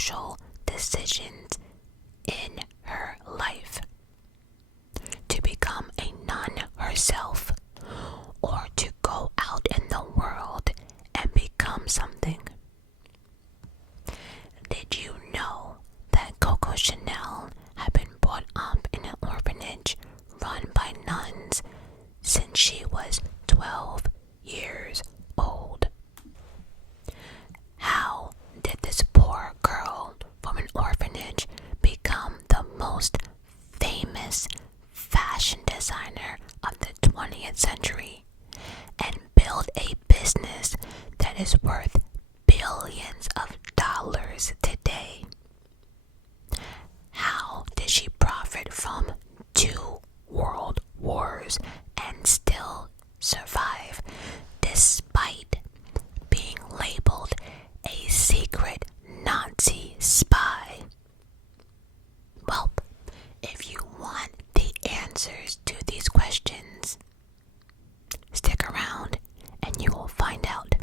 crucial decisions in her life. To become a nun herself, or to go out in the world and become something. Did you know that Coco Chanel had been brought up in an orphanage run by nuns since she was 12 years old? How did this poor girl from an orphanage become the most famous fashion designer of the 20th century and build a business that is worth billions of dollars today? How did she profit from 2 world wars and still survive despite being labeled a secret Nazi spy? Well, if you want the answers to these questions, stick around and you will find out.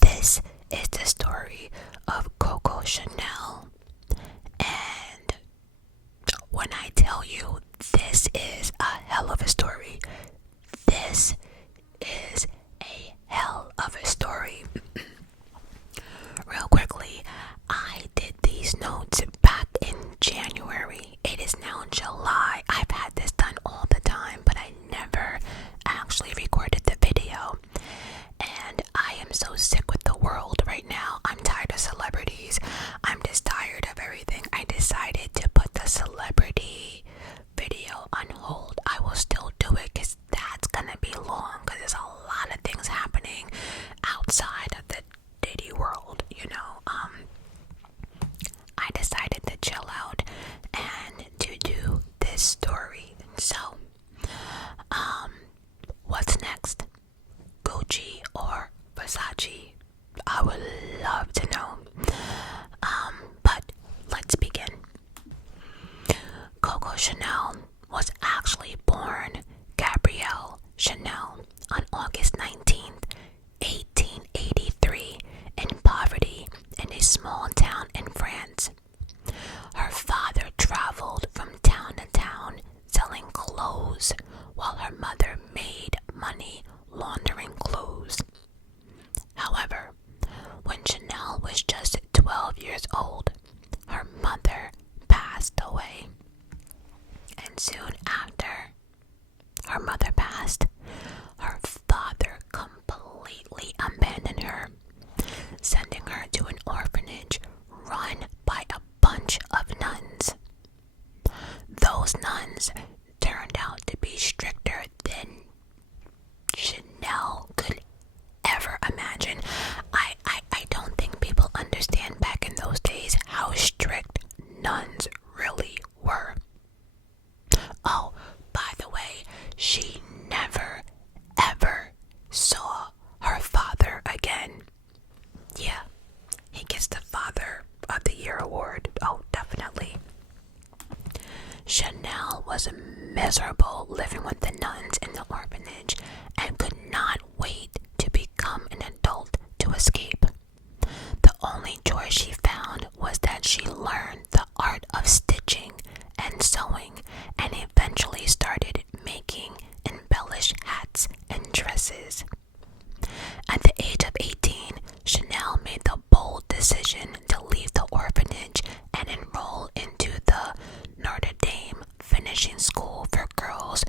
This is the story of Coco Chanel, and when I tell you this is a hell of a story, this is a hell of a story. Real quickly, I did these notes back in January. It is now July. I've had this done all the time, but I never actually recorded the video. And I am so sick with the world right now. I'm tired of celebrities. I'm just tired of everything. I decided to put the celebrity video on hold. I will still do it because that's gonna be long, because there's a lot of things happening outside of the Diddy world, you know. I decided to chill out and to do this story. So, what's next? Gucci or Versace? I would love to know. But let's begin. Coco Chanel was actually born Gabrielle Chanel on August 19th, 1883, in poverty in a small town in France. Her father traveled from town to town selling clothes, while her mother made money laundering clothes. However, when Chanel was just 12 years old, her mother passed away. And soon after her mother passed, her father completely abandoned her, sending her to an orphanage run by a bunch of nuns. Those nuns turned out to be stricter than Chanel could ever imagine. I don't think people understand back in those days how strict nuns really were. Oh, by the way, she never ever saw her father again. Yeah, he gets the Father of the Year award. Oh, definitely. Chanel was miserable living with the nuns in the orphanage and could not wait to become an adult to escape. The only joy she found was that she learned the art of stitching and sewing and eventually started making embellished hats and dresses. At the age of 18, Chanel made the bold decision to leave the orphanage and enroll into the Notre Dame finishing school for girls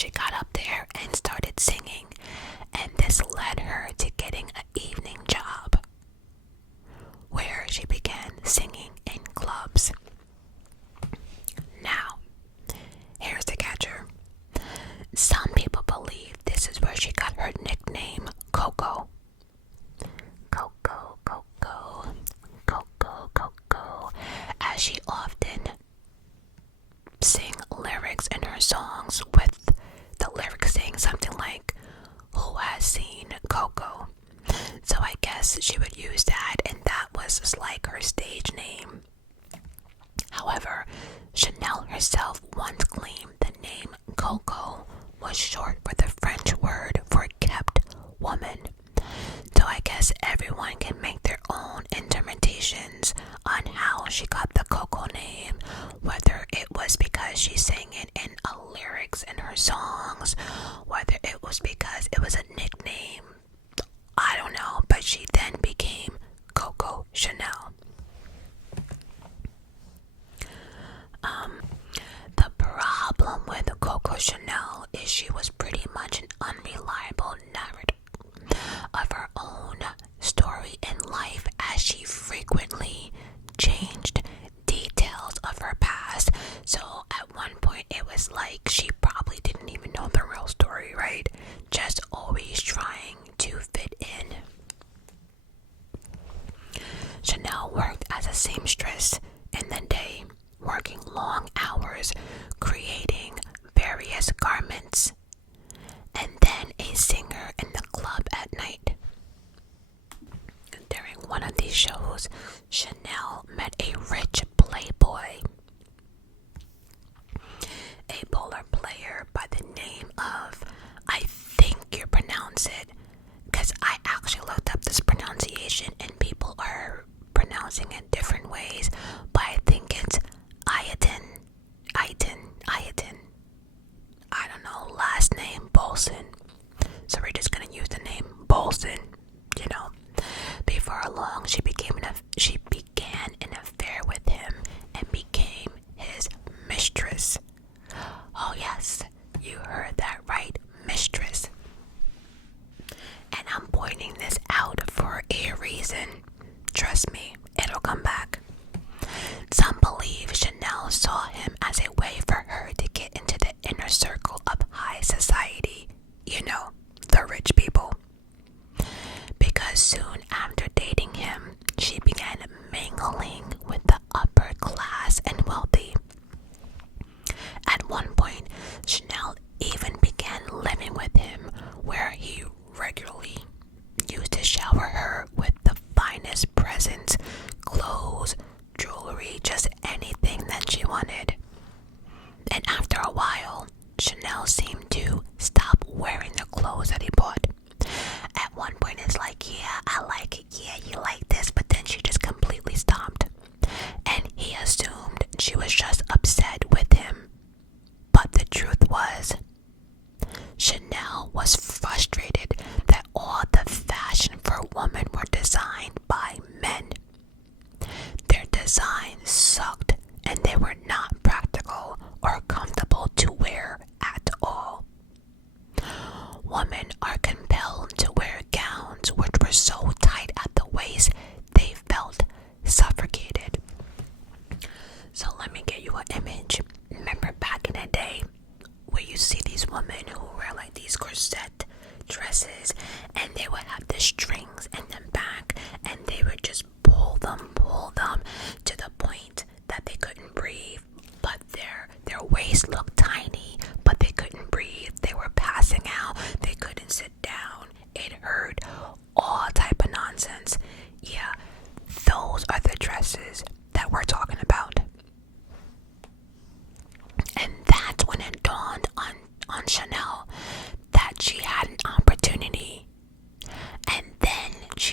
she got up there and started singing, and this led her to getting an evening job where she began singing in clubs. Now, here's the catcher. Some people believe this is where she got her nickname, CoCo. CoCo, CoCo, CoCo, CoCo, as she often sing lyrics in her songs, with the lyrics saying something like, "Who has seen CoCo?" So I guess she would use that, and that was just like her stage name. However, Chanel herself once claimed the name CoCo was short for the French word for kept woman. So I guess everyone can make their own interpretations on how she got the CoCo name, whether it was because she sang it in lyrics in her songs, whether it was because it was a nickname, I don't know, but she then became Coco Chanel. The problem with Coco Chanel is she was pretty much an unreliable narrator of her own story in life, as she frequently changed details of her past. So at one point it was like she probably didn't even know the real story, right? Just always trying to fit in. Chanel worked as a seamstress in the day, working long hours creating various garments, and then a singer in the club at night. During one of these shows, Chanel met a rich playboy, a bowler player by the name of, I think you pronounce it, because I actually looked up this pronunciation and people are pronouncing it different ways, but I think it's Iadin. I don't know, last name Bolson. So we're just gonna use the name Bolson, you know. Before long, she began an affair with him and became his mistress. Oh yes, you heard that right, mistress. And I'm pointing this out for a reason. Trust me, it'll come back. Some believe Chanel saw him as a way for her to get into the inner circle of high society, you know, the rich people. Because soon after dating him, she began mingling with the upper class and wealthy. At one point, Chanel even began living with him, where he regularly used to shower her with the finest presents, clothes, jewelry, just anything that she wanted. And after a while, Chanel seemed to stop wearing the clothes that he bought. At one point it's like, yeah, I like it, yeah, you like this, but then she just completely stopped. And he assumed she was just upset with him. But the truth was, Chanel was frustrated that all the fashion for women were designed by men. Their designs sucked and they were not practical or comfortable to wear at all. Women are compelled to wear gowns which were so tight at the waist they felt suffocated. So let me get you an image. Remember back in the day where you see these women who wear like these corset dresses and they would have the strings in the back and they would just pull them to the point that they couldn't breathe, but their waist looked tiny, but they couldn't breathe, they were passing out, they couldn't sit down, it hurt, all type of nonsense. Yeah, those are the dresses that we're talking about. And that's when it dawned on Chanel that she had an opportunity. And then she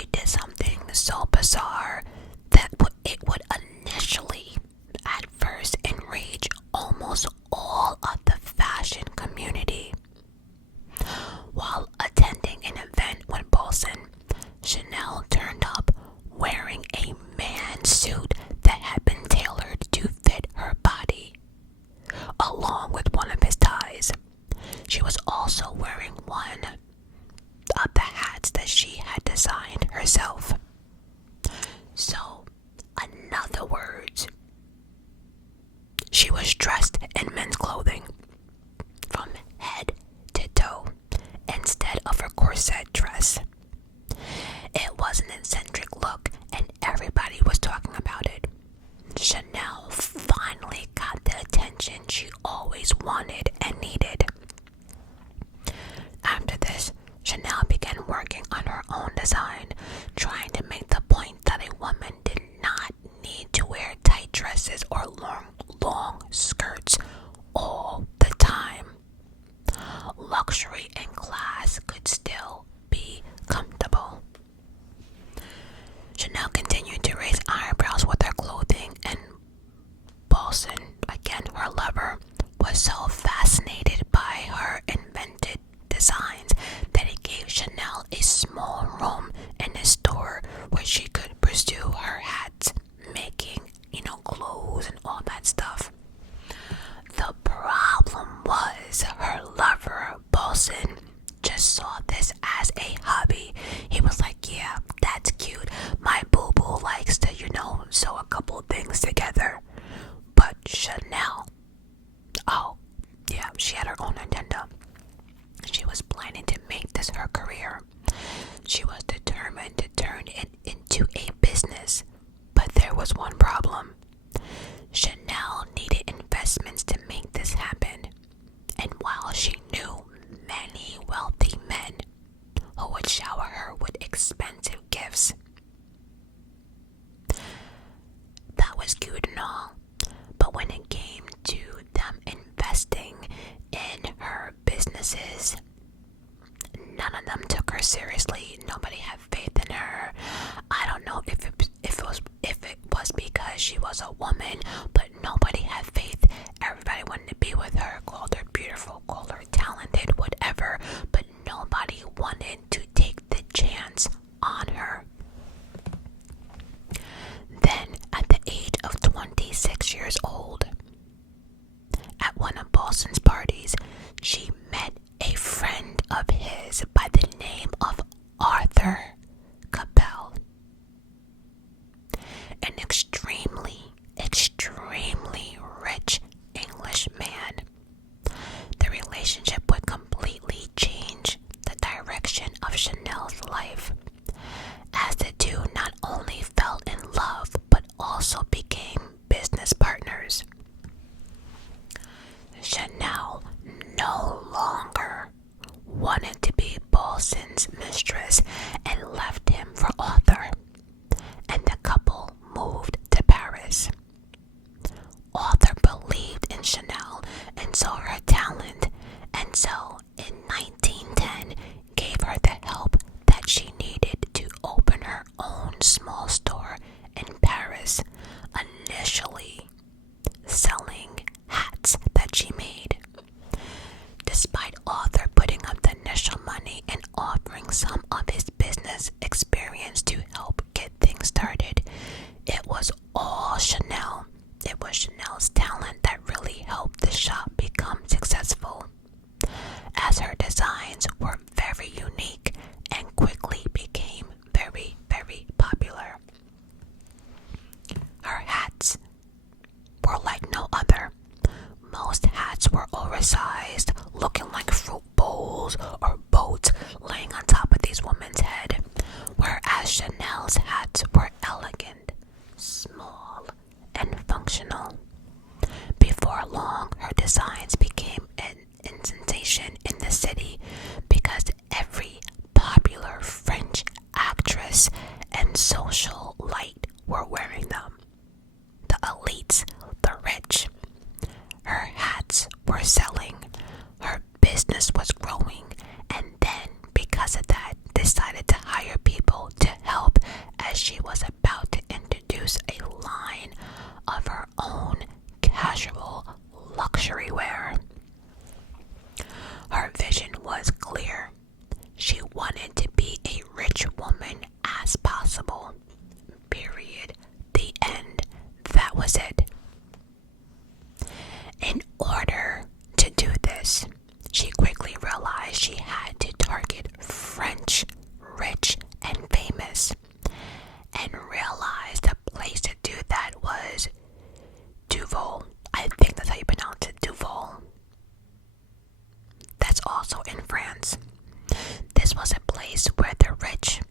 said dress. It was an eccentric look, and everybody was talking about it. Chanel finally got the attention she always wanted and needed. After this, Chanel began working on her own design, trying to make the point that a woman did not need to wear tight dresses or long skirts all the time. Luxury and class could still be comfortable. Chanel continued to raise eyebrows with her clothing, and Paulson, again her lover, was so fascinated by her invented designs that he gave Chanel a small room in his store where she could pursue her hats, making, clothes and all that stuff. The problem was her lover, Paulson, just saw this as a hobby. He was like, yeah, that's cute. My boo-boo likes to, sew a couple things together. But Chanel, oh, yeah, she had her own agenda. She was planning to make this her career. She was determined to turn it into a business. But there was one problem. Chanel needed investments to make this happen. And while she knew many wealthy men who would shower her with expensive gifts, that was cute and all. But when it came to them investing in her businesses, none of them took her seriously. Nobody had faith in her. I don't know if it was because she was a woman, but nobody had faith. Everybody wanted to be with her, called her beautiful, called her talented, whatever, but nobody wanted to take the chance on her. Then, at the age of 26 years old, at one of Paulson's parties, she met a friend of his by the name of Arthur Capel, an extremely rich English man. The relationship would completely change the direction of Chanel's life, as the two not only fell in love but also became business partners. Chanel no longer wanted to be Paulson's mistress and left him for Arthur, and the couple moved to Paris. Arthur believed in Chanel and saw her talent, and so in 1910 gave her the help that she needed to open her own small store in Paris, initially selling hats that she made. Despite Arthur putting up the initial money and offering some of his business experience to help get things started, it was all Chanel. It was Chanel's talent that really helped the shop become successful, as her designs were very unique and quickly became very, very popular. Her hats were like no other. Most hats were oversized, looking like fruit bowls or boats laying on top of these women's head, whereas Chanel's hats were elegant, small, and functional. Before long, her designs became an sensation in the city because every popular French actress and socialite were wearing them. The elites, the rich. Her hats were selling, her business was growing, and then, because of that, decided to hire people to help as she was about to introduce a line of her own casual luxury wear. Her vision was clear. She wanted to be a rich woman as possible. Period. The end. That was it. In order to do this, she quickly realized she had to target French, rich, and famous, and realized the place to do that was Duval. I think that's how you pronounce it, Duval. That's also in France. This was a place where the rich,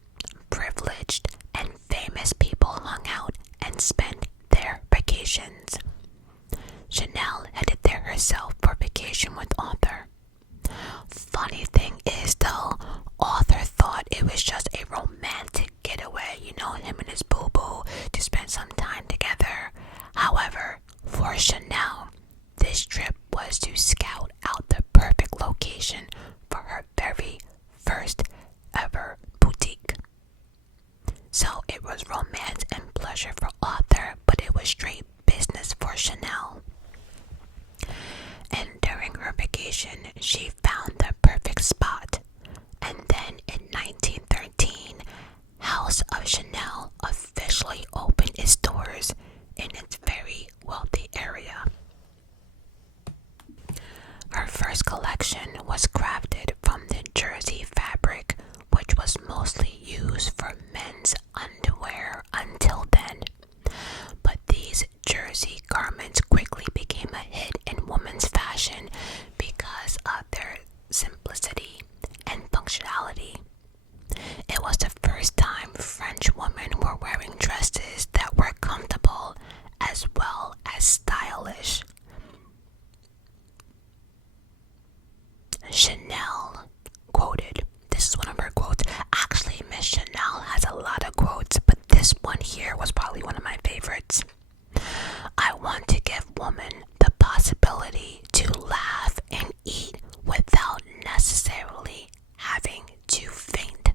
privileged, and famous people hung out and spent their vacations. Chanel headed there herself for vacation with Arthur. Funny thing is though, Arthur thought it was just a romantic getaway, him and his boo-boo to spend some time together. However, for Chanel, this trip was to scout out the perfect location for her very first ever boutique. So it was romance and pleasure for Arthur, but it was straight business for Chanel. And during her vacation, she found the perfect spot. And then in 1913, House of Chanel officially opened its doors in its very wealthy area. Her first collection was crafted from the jersey fabric, which was mostly used for men's underwear until then. But these jersey garments quickly became a hit in women's fashion because of their simplicity and functionality. It was the first time French women were wearing dresses that were comfortable as well as stylish. Chanel quoted, this is one of her quotes. Actually, Miss Chanel has a lot of quotes, but this one here was probably one of my favorites. I want to give women the possibility to laugh and eat without necessarily having to faint.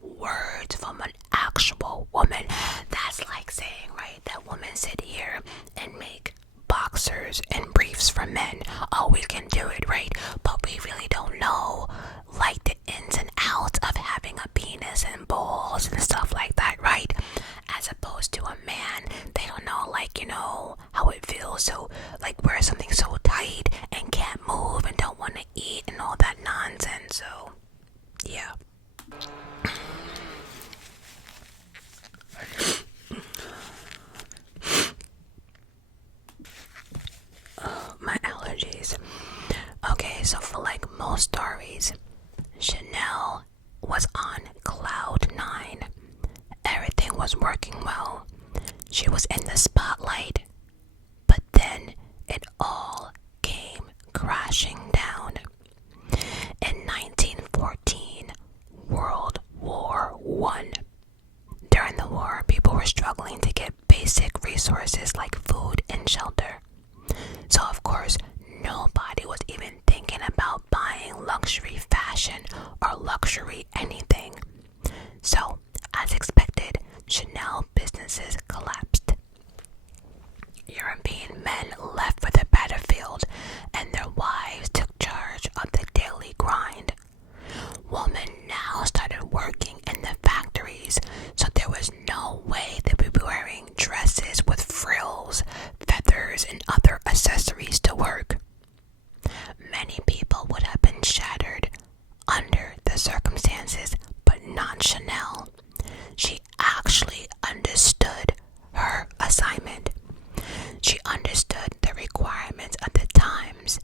Words from an actual woman. That's like saying, right, that women sit here and make boxers and briefs for men. Oh, we can do it, right? But we really don't know, like, the ins and outs of having a penis and balls and stuff like that, right? As opposed to a man, they don't know, like, how it feels to, like, wear something so tight and can't move and don't want to eat and all that nonsense. So, yeah. My allergies. Okay, so for like most stories, Chanel was on cloud 9. Everything was working well. She was in the spotlight. But then it all came crashing down. In 1914, World War I. During the war, people were struggling to get basic resources like food and shelter. So of course, nobody was even thinking about buying luxury fashion or luxury anything. So, as expected, Chanel businesses collapsed. European men left for the battlefield, and their wives took charge of the daily grind. Women now started working in the factories, so there was no way they would be wearing dresses with frills, feathers, and other accessories to work. Many people would have been shattered under the circumstances, but not Chanel. She actually understood her assignment. She understood the requirements of the times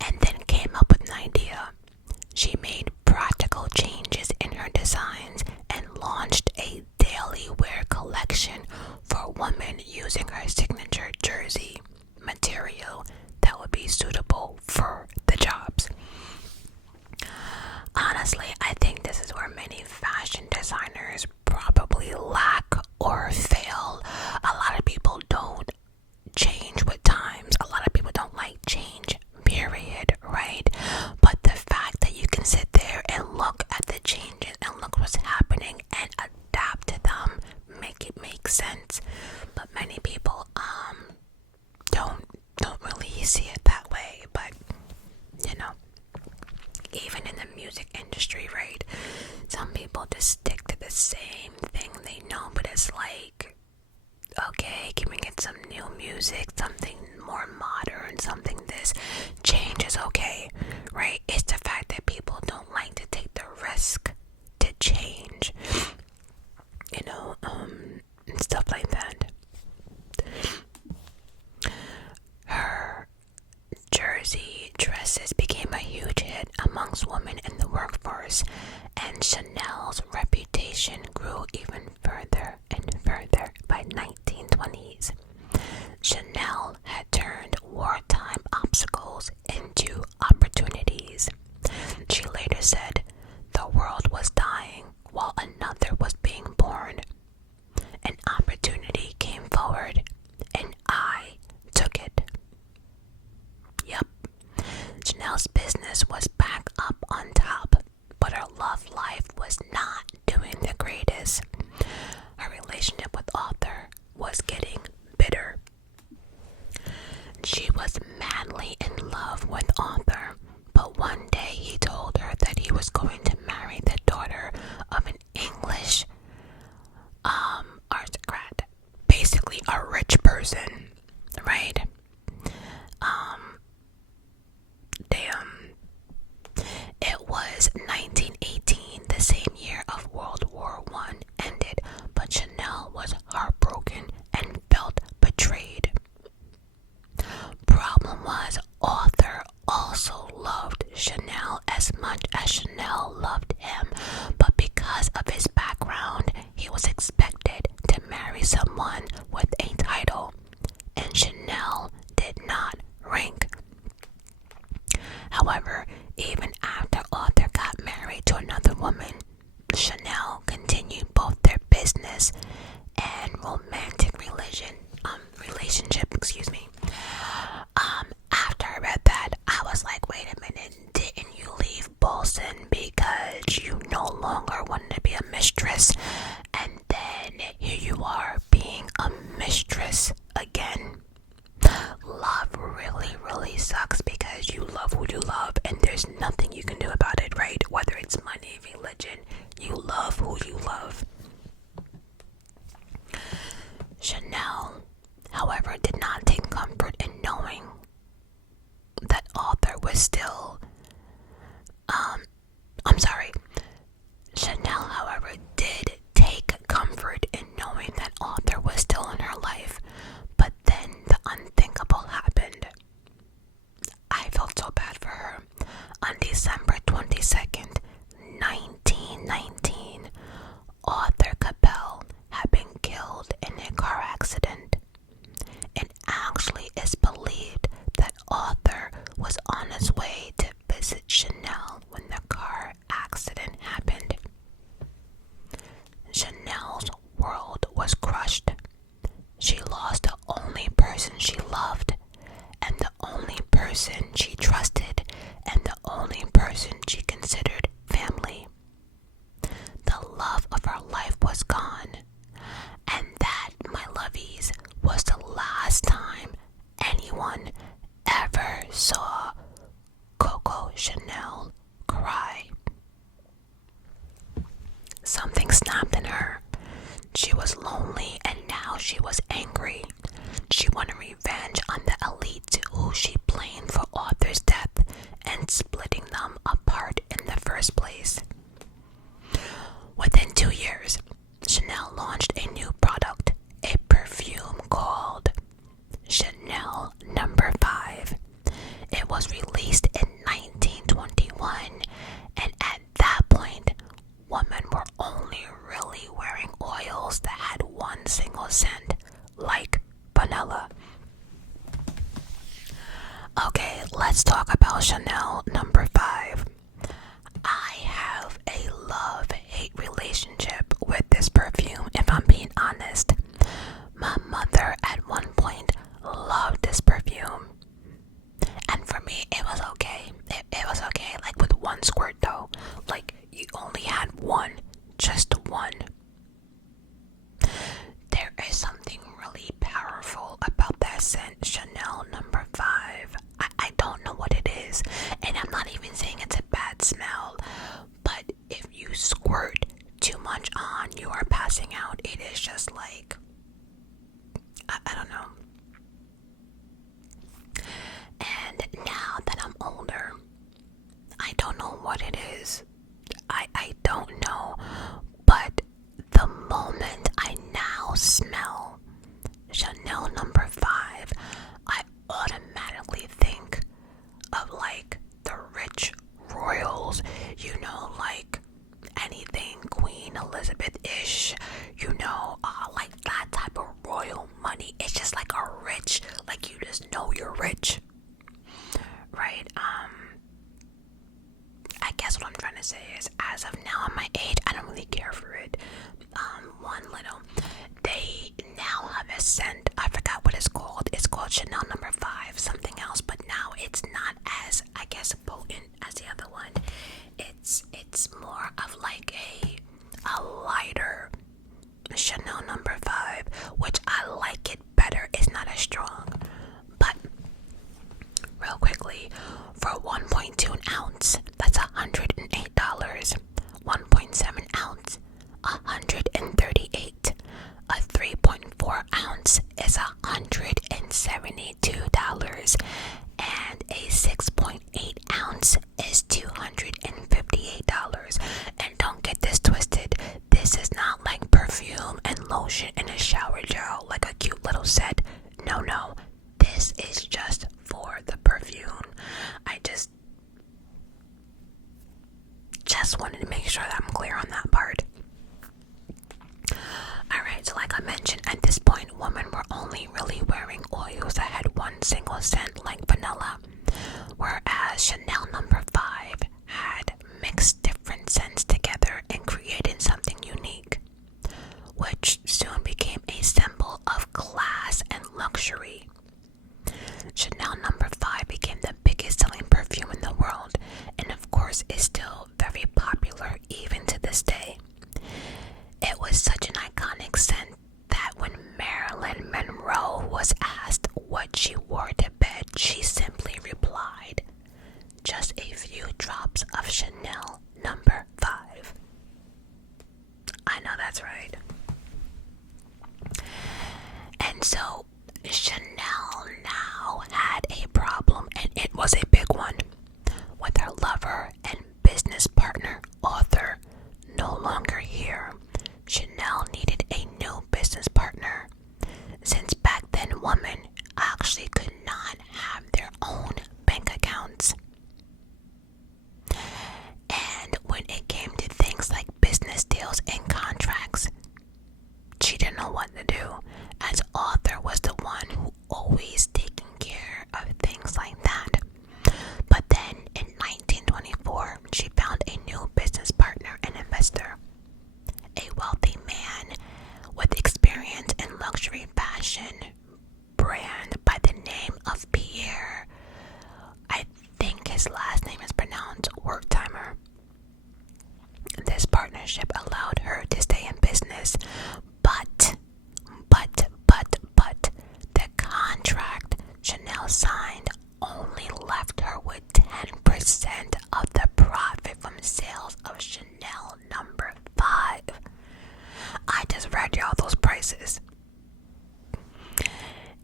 and then came up with an idea. She made practical changes in her designs and launched a daily wear collection for women using her signature jersey material that would be suitable for the jobs. Honestly, I think this is where many fashion designers probably lack or fail. A lot of people don't change with times. A lot of people don't like change, period, right? But the fact that you can sit there and look at the changes and look what's happening and adapt to them, make it make sense. But many people don't really see it that way. But even in the music industry, right? Some people just stick to the same thing they know, but it's like, okay, can we get some new music, something more modern, something this? Change is okay, right? It's the fact that people don't like to take the risk to change, and stuff like that. Her jersey dresses became a huge hit amongst women in the workforce, Chanel as much as Chanel loved him, but because of his background, he was expected to marry someone with a title, and Chanel did not rank. However, even after Arthur got married to another woman, Chanel continued both their business and romantic relationship. After I read that, I was like, wait a minute, didn't you leave Bolson because you no longer wanted to be a mistress? And then here you are being a mistress again. Love really sucks because you love who you love and there's nothing you can do about it, right? Whether it's money, religion, you love who you love. Chanel, however, did not take comfort in knowing that Arthur was still, Chanel, however, did take comfort in knowing that Arthur was still in her life, but then the unthinkable happened. I felt so bad for her. On December 22nd, 1919, Arthur Capel had been killed in a car accident. It actually is believed that Arthur was on his way to visit Chanel when the car accident happened. Chanel's world was crushed. She lost the only person she loved, and the only person she trusted, and the only person she considered family. The love of her life was gone, and that, my lovies, was the last time anyone ever saw CoCo Chanel cry. Something snapped in her. She was lonely and now she was angry. She wanted revenge on the elite who she blamed for Arthur's death and splitting them apart in the first place. Within 2 years, Chanel launched a new product, a perfume called Chanel No. 5. It was released in 1921, and at that point, women were only really wearing oils that had one single scent, like vanilla. Okay, let's talk about Chanel No. 5. I have a love-hate relationship with this perfume, if I'm being honest. My mother at one point loved this perfume. And for me, it was okay. It was okay, like with one squirt though. Like, you only had one, just one. There is something really powerful about that scent, Chanel No. 5. I don't know what it is, and I'm not even saying it's a bad smell, but if you squirt too much on, you are passing out. It is just like, I don't know. And now that I'm older, I don't know what it is. I don't know, but the moment I now smell Chanel No. 5, I automatically think of like the rich royals, you know, like anything Queen Elizabeth-ish, you know, like that type of royal money. It's just like a rich, like you just know you're rich, right? I guess what I'm trying to say is, as of now at my age, I don't really care for it. They now have a scent, I forgot what it's called. It's called Chanel No. 5 something else, but now it's not as, I guess, potent as the other one. It's more of like a lighter Chanel No. 5, which I like it better. It's not as strong. But real quickly, for 1.2 ounce, that's $108. 1.7 ounce, $138. A 3.4 ounce is $172, and a 6.8 ounce is $258. And don't get this twisted, this is not like perfume and lotion and a shower gel, like a cute little set. No, this is just for the perfume. just wanted to make sure that I'm clear on that part. Alright, so like I mentioned, at this point, women were only really wearing oils that had one single scent like vanilla, whereas Chanel No. 5 had mixed different scents together and created something unique, which soon became a symbol of class and luxury. Chanel No. 5 became the biggest selling perfume in the world, and of course is still very popular even to this day. It was such an iconic scent that when Marilyn Monroe was asked what she wore to bed, she simply replied, "Just a few drops of Chanel No. 5. I know that's right. And so Chanel now had a problem, and it was a big one, with her lover and business partner, author, no longer here. Chanel needed a new business partner, since back then women actually could not have their own bank accounts. And when it came to things like business deals and contracts, she didn't know what to do, as author was the one who always taking care of things like that. But then in 1924, she found a new business partner and investor, a wealthy man with experience in luxury fashion brand by the name of Pierre. I think his last name is pronounced Wertheimer. This partnership allowed her to stay in business, but the contract Chanel signed only left her with 10% of the profit from sales of Chanel No. 5. I just read y'all those prices.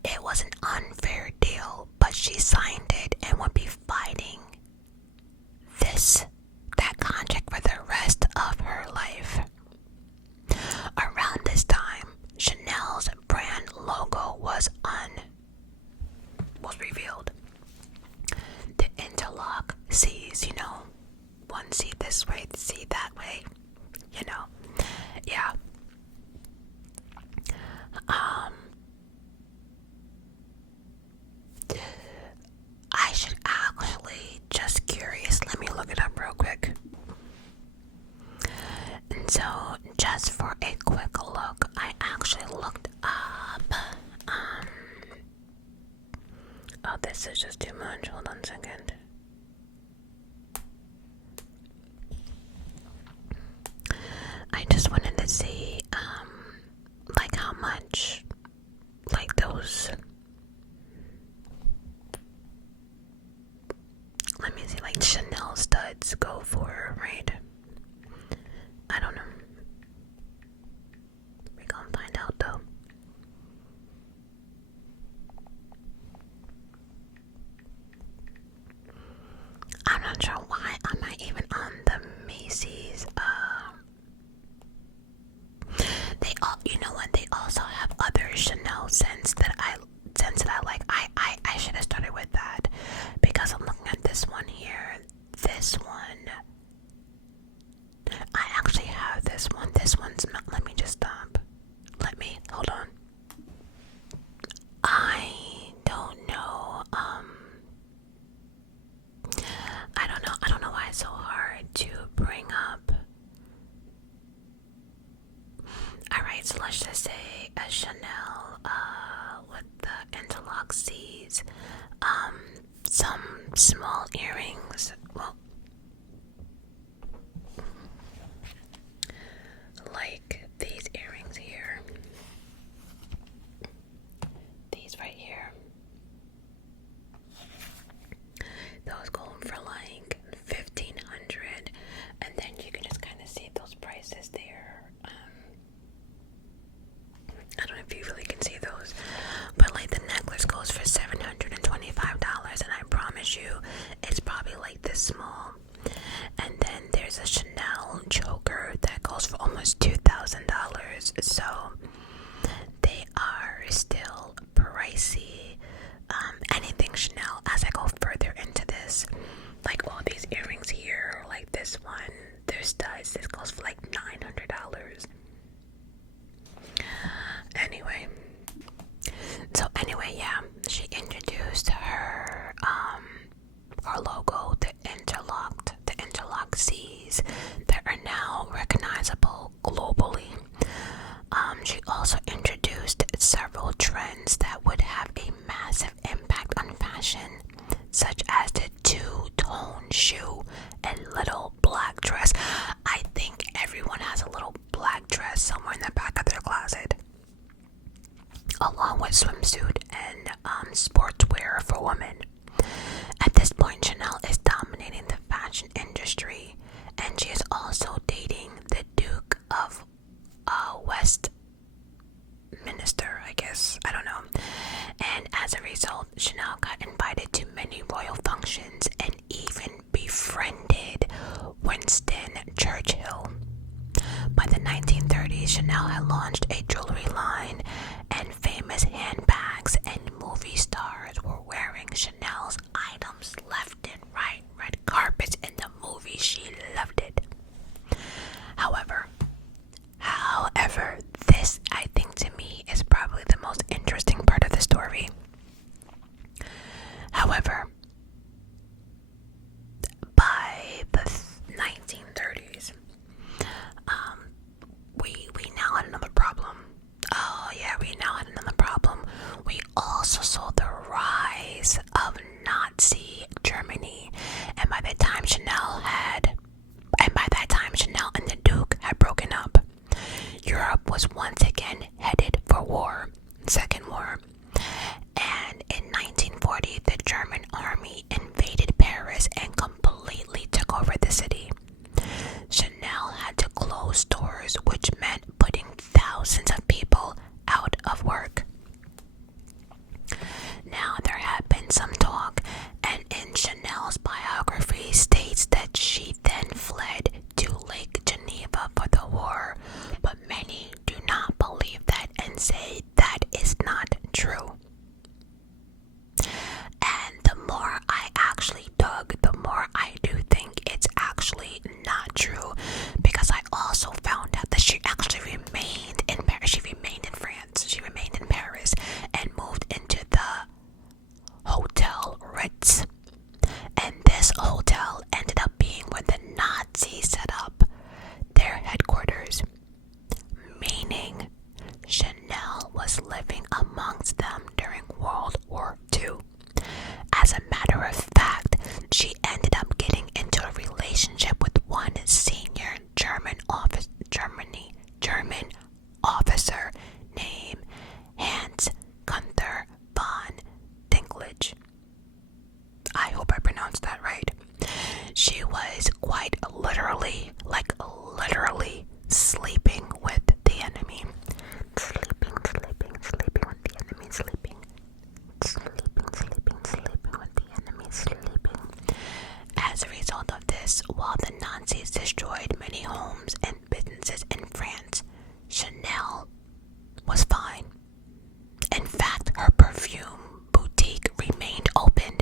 It was an unfair deal, but she signed it and would be fighting that contract for the rest of her life. Around this time, Chanel's brand logo was revealed. The interlock C's, one C this way, C that way, yeah. I should actually, just curious, let me look it up real quick. And so, just for a quick look, I actually looked up, oh, this is just too much, hold on a second. I just wanted to see, like how much, like those, let me see, like Chanel studs go for, right? I don't know. We're gonna find out though. I'm not sure why I'm not even on the Macy's. They all, you know what? They also have other Chanel scents that I like. I should have started with that because I'm looking at this one here. This one. I actually have this one. This one's. Let me just stop. Hold on. I don't know. I don't know why it's so hard to bring up. Alright, so let's just say a Chanel with the interlock C's, some small earrings, well, like these earrings here, these right here, those go for like $1,500, and then you can just kind of see those prices there. I don't know if you really can see those, but like the necklace goes for $725, and I promise you it's probably like this small. And then there's a Chanel choker that goes for almost $2,000, so they are still pricey. Anything Chanel, as I go further into this, like all these earrings here, like this one, Nazis that are now recognizable globally. She also introduced several trends that would have a massive impact on fashion, such as the two-tone shoe and little black dress. I think everyone has a little black dress somewhere in the back of their closet, along with swimsuit and sportswear for women. At this point, Chanel is dominating the fashion industry, and she is also dating the Duke of Westminster, I guess. I don't know. And as a result, Chanel got invited to many royal functions and even befriended Winston Churchill. By the 1930s, Chanel had launched a jewelry line, and famous handbags and movie stars were wearing Chanel's items left and right. Red carpets in the movies, she loved it. However, this, I think, to me, is probably the most interesting part of the story. However, by the 1930s, we now had another problem. Oh yeah, we now had another problem. We also saw the rise of Nazi Germany, and by that time Chanel and the Duke had broken up. Europe was once again headed for war, Second War, and in 1940 the German army invaded Paris and completely took over the city. Chanel had to close stores, which meant putting thousands of people out of work. Now, there had been some talk, and in Chanel's biography states that she then fled to Lake Geneva for the war, but many do not believe that and say that is not true. And the more I actually dug, the more I do think it's actually not true, because I also found out that she actually remained in Paris. She remained in France. She remained in Paris and moved into the Hotel Ritz. And this hotel ended up being where the Nazis set up their headquarters, meaning Chanel was living amongst them during World War II. As a matter of fact, she ended up getting into a relationship with one senior German officer named Hans Gunther von Dinklage. I hope I pronounced that right. She was quite literally sleeping with the enemy. Sleeping with the enemy, sleeping with the enemy, sleeping. As a result of this, while the Nazis destroyed many homes and businesses in France, Chanel was fine. In fact, her perfume boutique remained open.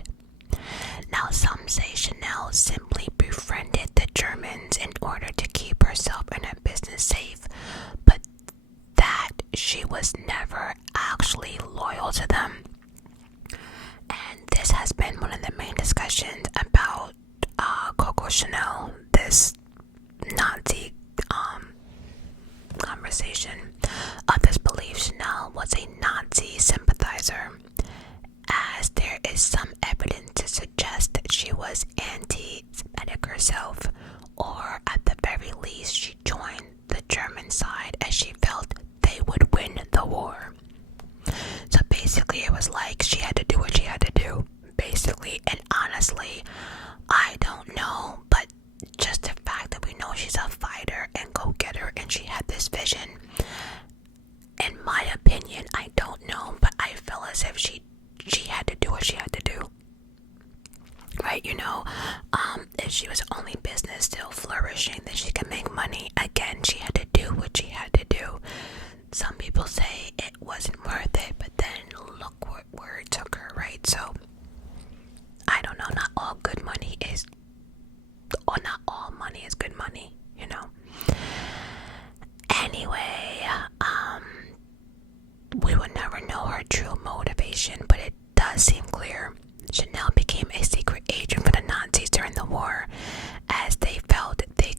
Now, some say Chanel simply befriended the Germans in order to keep herself and her business safe, but that she was never actually loyal to them. And this has been one of the main discussions about Coco Chanel, this Nazi conversation. Others believe Chanel was a Nazi sympathizer, as there is some evidence to suggest that she was anti-Semitic herself, or at the very least she joined the German side as she felt they would win the war. So basically it was like she had to do what she had to do, basically. And honestly, I don't know, but just the fact that we know she's a fighter and go-getter and she had this vision, in my opinion, I don't know, but I feel as if she had to do what she had to do. Right, if she was only business still flourishing, then she could make money. Again, she had to do what she had to do. Some people say it wasn't worth it, but then look where it took her, right? So, I don't know, not all money is good money, Anyway, we will never know her true motivation, but it does seem clear. Chanel became a secret agent for the Nazis during the war, as they felt they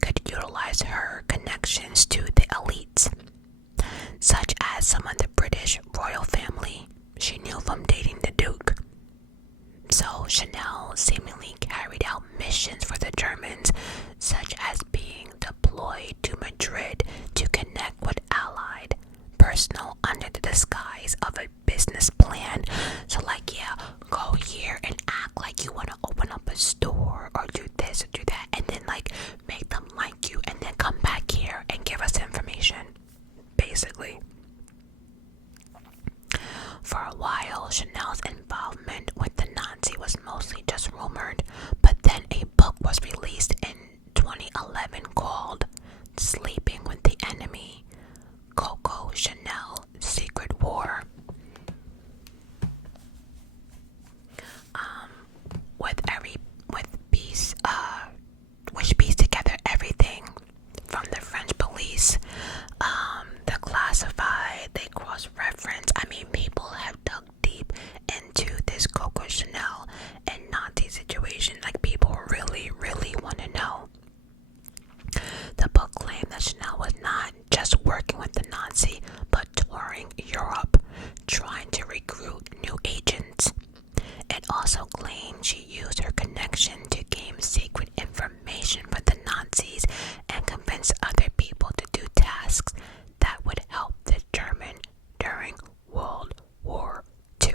claimed she used her connection to gain secret information from the Nazis and convince other people to do tasks that would help the German during World War II.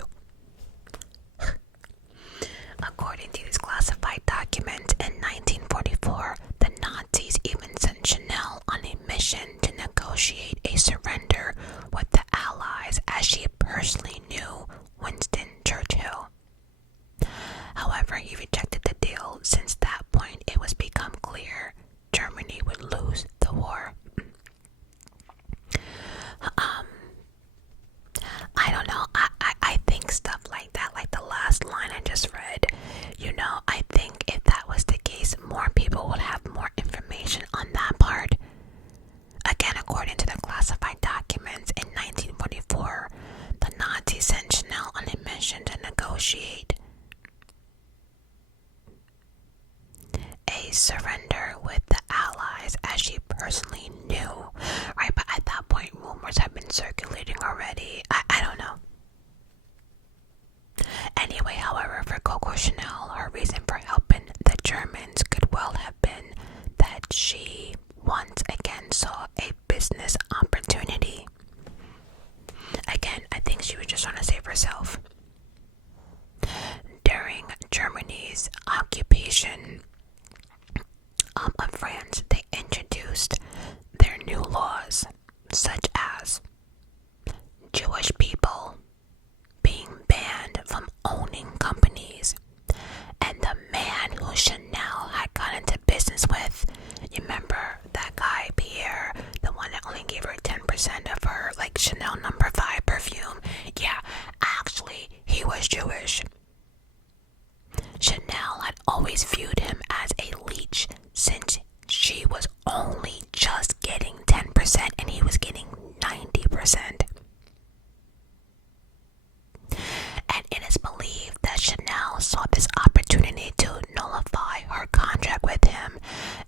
According to these classified documents, in 1944, the Nazis even sent Chanel on a mission to negotiate a surrender with the Allies, as she personally knew Winston Churchill. However, he rejected the deal. Since that point, it was become clear Germany would lose the war. I don't know. I think stuff like that, like the last line I just read, I think if that was the case, more people would have more information on that part. Again, according to the classified documents, in 1944, the Nazis sent Chanel on a mission to negotiate a surrender with the Allies, as she personally knew, right? But at that point, rumors have been circulating already. I don't know. Anyway, however, for Coco Chanel, her reason for helping the Germans could well have been that she once again saw a business opportunity. Again, I think she was just trying to save herself. During Germany's occupation of France, they introduced their new laws, such as Jewish people being banned from owning companies. And the man who Chanel had got into business with, you remember that guy Pierre, the one that only gave her 10% of her Chanel No. 5 perfume? Yeah, actually he was Jewish. Chanel had always viewed him as a leech, since she was only just getting 10% and he was getting 90%. And it is believed that Chanel saw this opportunity to nullify her contract with him,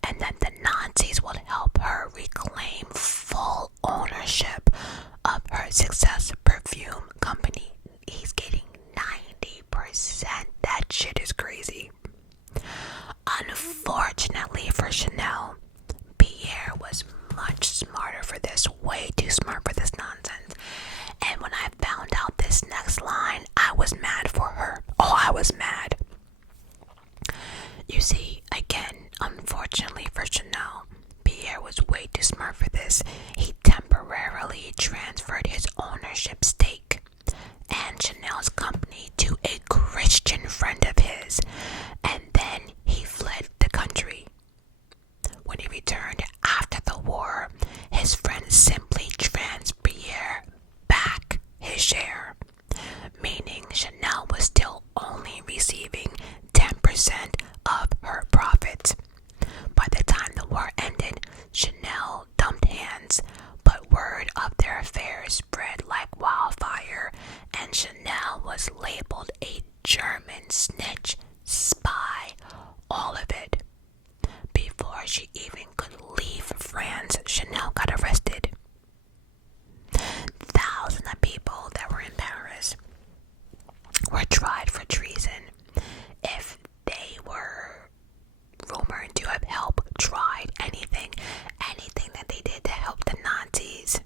and that the Nazis would help her reclaim full ownership of her Success Perfume company. He's getting 90%. That shit is crazy. Unfortunately for Chanel, Pierre was much smarter for this, way too smart for this nonsense. And when I found out this next line, I was mad for her. Oh, I was mad. You see, again, unfortunately for Chanel, Pierre was way too smart for this. He temporarily transferred his ownership stake and Chanel's company to a Christian friend of his, and then he fled the country. When he returned after the war, his friend simply transferred Pierre back his share, meaning Chanel was still only receiving 10% of her profits. By the time the war ended, Chanel dumped hands, but word of their affairs spread like wildfire, and Chanel was labeled a German snitch, spy, all of it. Before she even could leave France, Chanel got arrested. Thousands of people that were in Paris were tried for treason. If they were rumored to have helped, tried anything that they did to help the Nazis,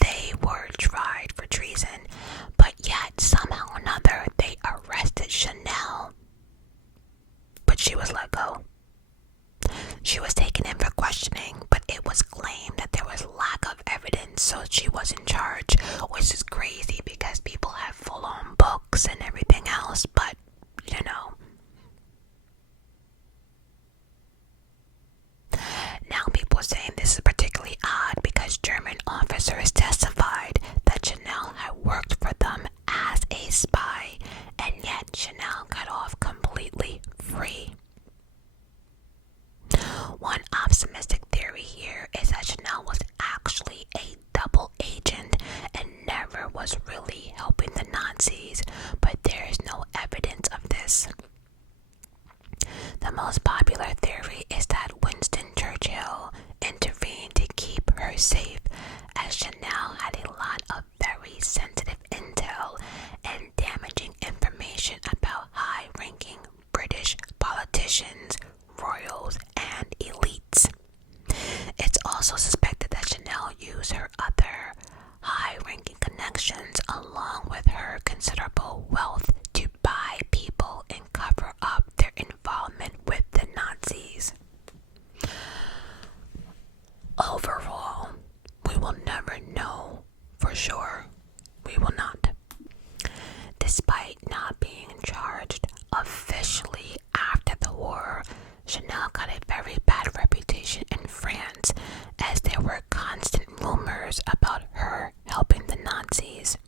they were tried for treason. But yet, somehow or another, they arrested Chanel. But she was let go. She was taken in for questioning, but it was claimed that there was lack of evidence, so she was in charge, which is crazy because people have full-on books and everything else, but, Now people are saying this is particularly odd because German officers testified that Chanel had worked for them as a spy, and yet Chanel got off completely free. One optimistic theory here is that Chanel was actually a double agent and never was really helping the Nazis, but there is no evidence of this. The most popular theory is that Winston Churchill intervened to keep her safe, as Chanel had a lot of very sensitive intel and damaging information politicians, royals, and elites. It's also suspected that Chanel used her other high-ranking connections along with her considerable wealth to buy people and cover up their involvement with the Nazis. Overall, we will never know for sure. We will not. Despite not being charged officially after the war, Chanel got a very bad reputation in France as there were constant rumors about her helping the Nazis.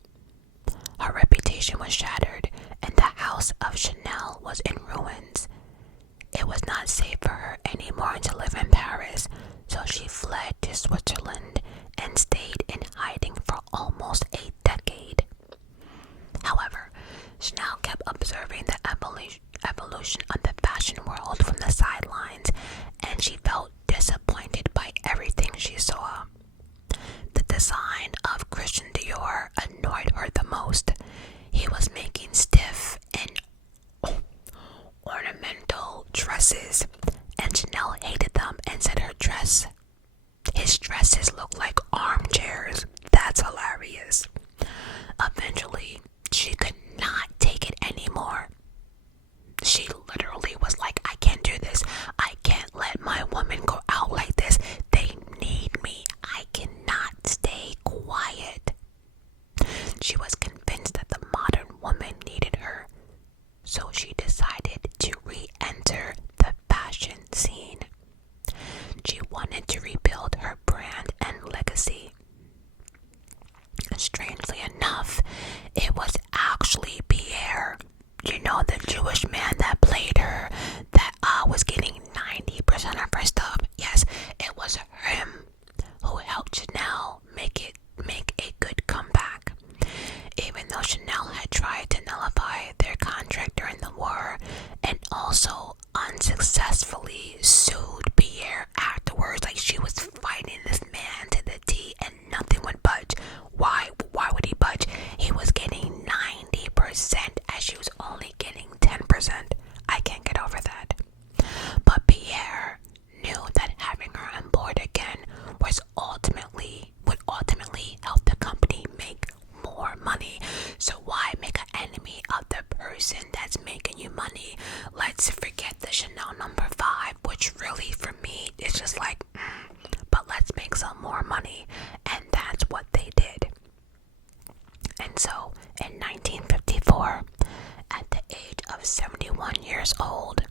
Her reputation was shattered and the house of Chanel was in ruins. It was not safe for her anymore to live in Paris, so she fled to Switzerland and stayed in hiding for almost a decade. However, Chanel kept observing the evolution of the fashion world from the sidelines, and she felt disappointed by everything she saw. The design of Christian Dior annoyed her the most. He was making stiff and ornamental dresses, and Chanel hated them and said his dresses look like armchairs. That's hilarious. Eventually, she could not take it anymore. She literally was like, I can't do this. I can't let my woman go out like this. They need me. I cannot stay quiet. She was convinced that the modern woman needed her, so she decided to re-enter the fashion scene. She wanted to rebuild her brand and legacy. Strangely enough, it was actually Pierre, the Jewish man that played her, that was getting 90% of her stuff. Yes, it was him who helped Chanel make a good comeback. Even though Chanel had tried to nullify their contract during the war and also unsuccessfully sued Pierre afterwards, like she was fighting this man to the T and nothing would budge. Why would he budge? He was getting 90% as she was only getting 10%. I can't get over that. But Pierre knew that having her on board again would ultimately help the company make more money. So why make an enemy of the person that's making you money? Let's forget the Chanel number 5, which really for me is just like, but let's make some more money. And that's what they did. And so in 1954, at the age of 71 years old,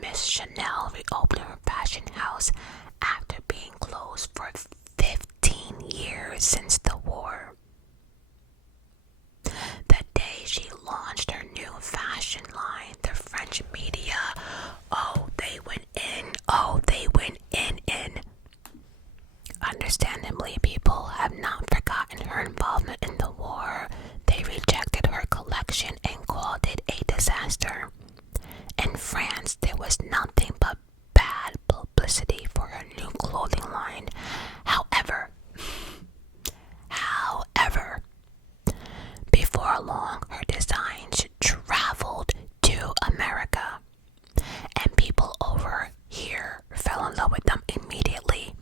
Miss Chanel reopened her fashion house after being closed for 15 years since the war. The day she launched her new fashion line, the French media, they went in. Understandably, people have not forgotten her involvement in the war. They rejected her collection and called it a disaster. In France, there was nothing but bad publicity for her new clothing line. However, before long, her designs traveled to America, and people over here fell in love with them immediately.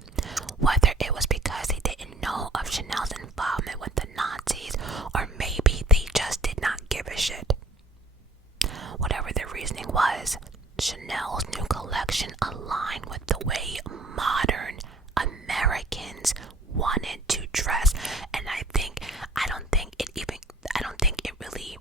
Whether it was because they didn't know of Chanel's involvement with the Nazis, or maybe they just did not give a shit. Whatever the reasoning was, Chanel's new collection aligned with the way modern Americans wanted to dress, and I don't think it really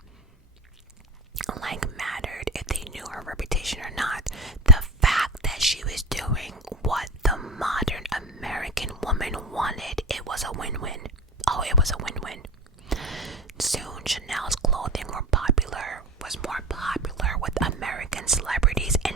mattered if they knew her reputation or not. The fact that she was doing what the modern American woman wanted, it was a win-win. It was a win-win. Soon, Chanel's clothing was more popular with American celebrities and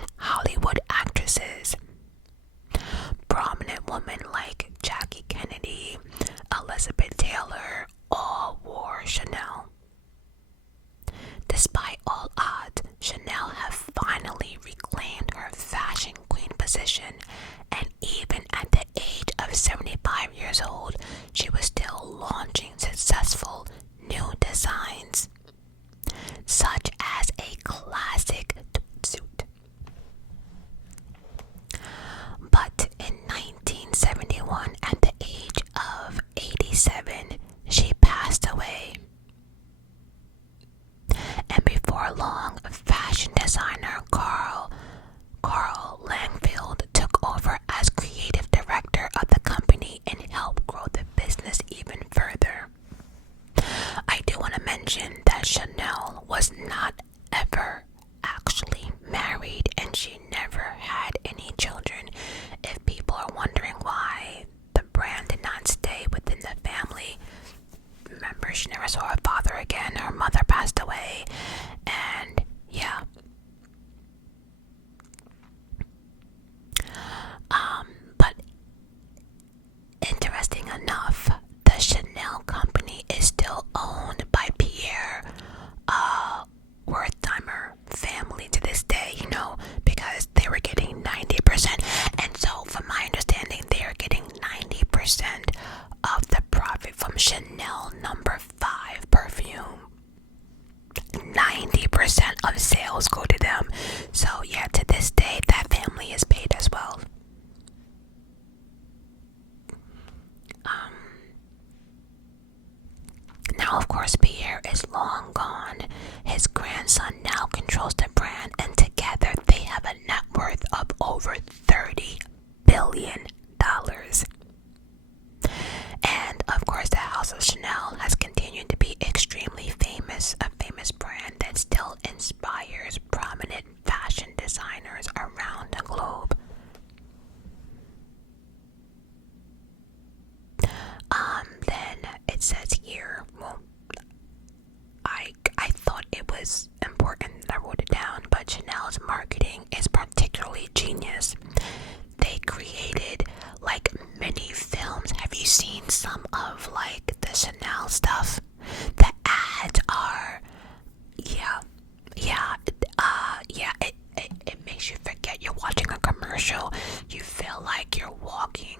commercial, you feel like you're watching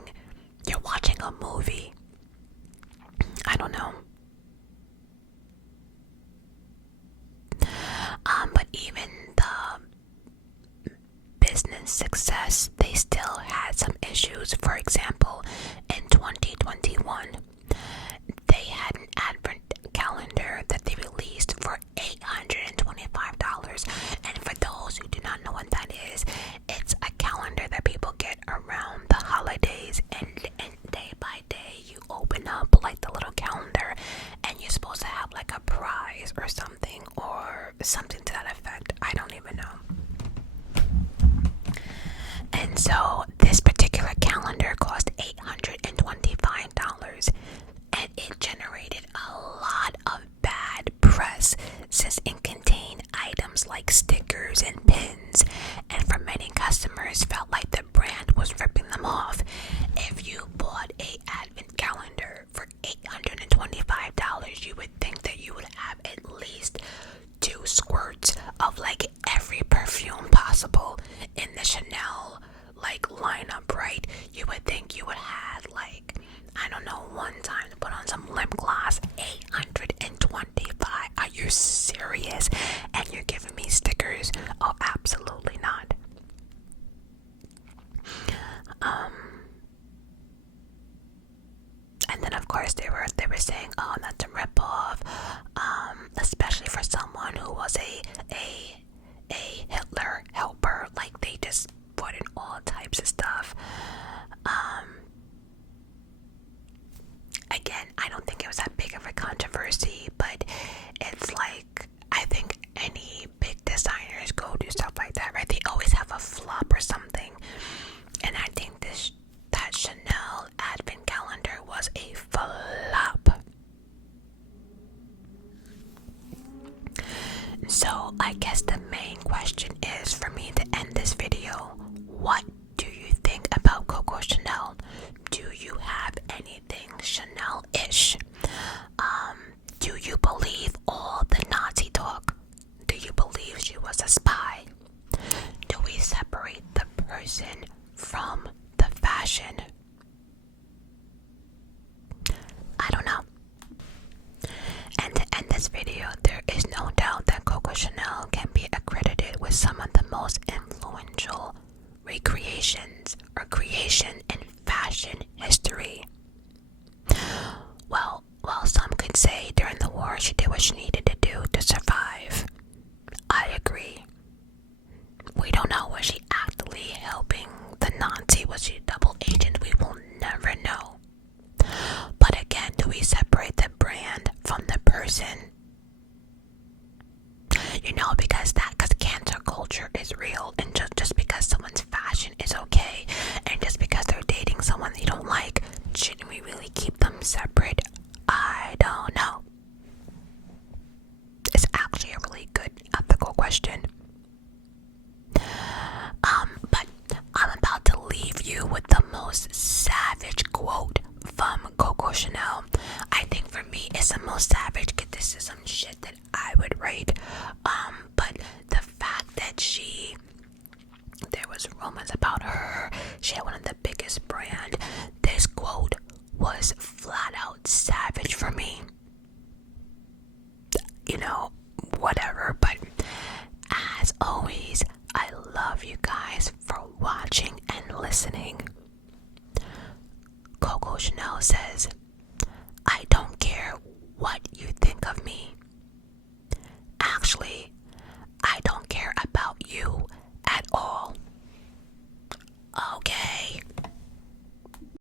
a movie. I don't know. But even the business success, they still had some issues. For example, in 2021, they had an advent calendar that they released for $825. And for those who do not know what that is, it's a calendar that people get around the holidays, and day by day you open up like the little calendar and you're supposed to have like a prize or something to that effect. I don't even know. And so this particular calendar cost $825, and it generated a lot of bad press since it contained items like stickers and pins, and for many customers felt like the brand was ripping them off. If you bought a advent calendar for $825, you would think that you would have at least 2 squirts of like every perfume possible in the Chanel like lineup, right? You would think you would have like, I don't know, one time to put on some lip gloss. $825. Are you serious? And you're giving me stickers? Oh, absolutely not. And then of course they were saying, oh, that's a ripoff, especially for someone who was a Hitler helper. Like, they just put in all types of stuff. Again, I don't think it was that big of a controversy, but it's like, I think any big designers go do stuff like that, right? They always have a flop or something, and I think that Chanel advent calendar was a flop. So I guess the main question is, for me to end this video, what do you think about Coco Chanel? Do you have anything Chanel-ish? Do you believe all the Nazi talk? Do you believe she was a spy? Do we separate the person from the fashion? I don't know. And to end this video, there is no doubt that Coco Chanel can be accredited with some of the most influential recreations or creation in fashion history. Well, while some could say during the war she did what she needed to do to survive, I agree. We don't know, was she actively helping the Nazi? Was she a double agent? We will never know. But again, do we separate the brand from the person? You know, because cancel culture is real, and just because someone's fashion is okay, and just because they're dating someone you don't like, shouldn't we really keep them separate? I don't know. It's actually a really good ethical question. But I'm about to leave you with the most savage quote from Coco Chanel. I think for me it's the most savage criticism shit that I would write. But the fact that there was rumors about her, she had one of the biggest brand. This quote was flat out savage for me. You know, whatever. But as always, I love you guys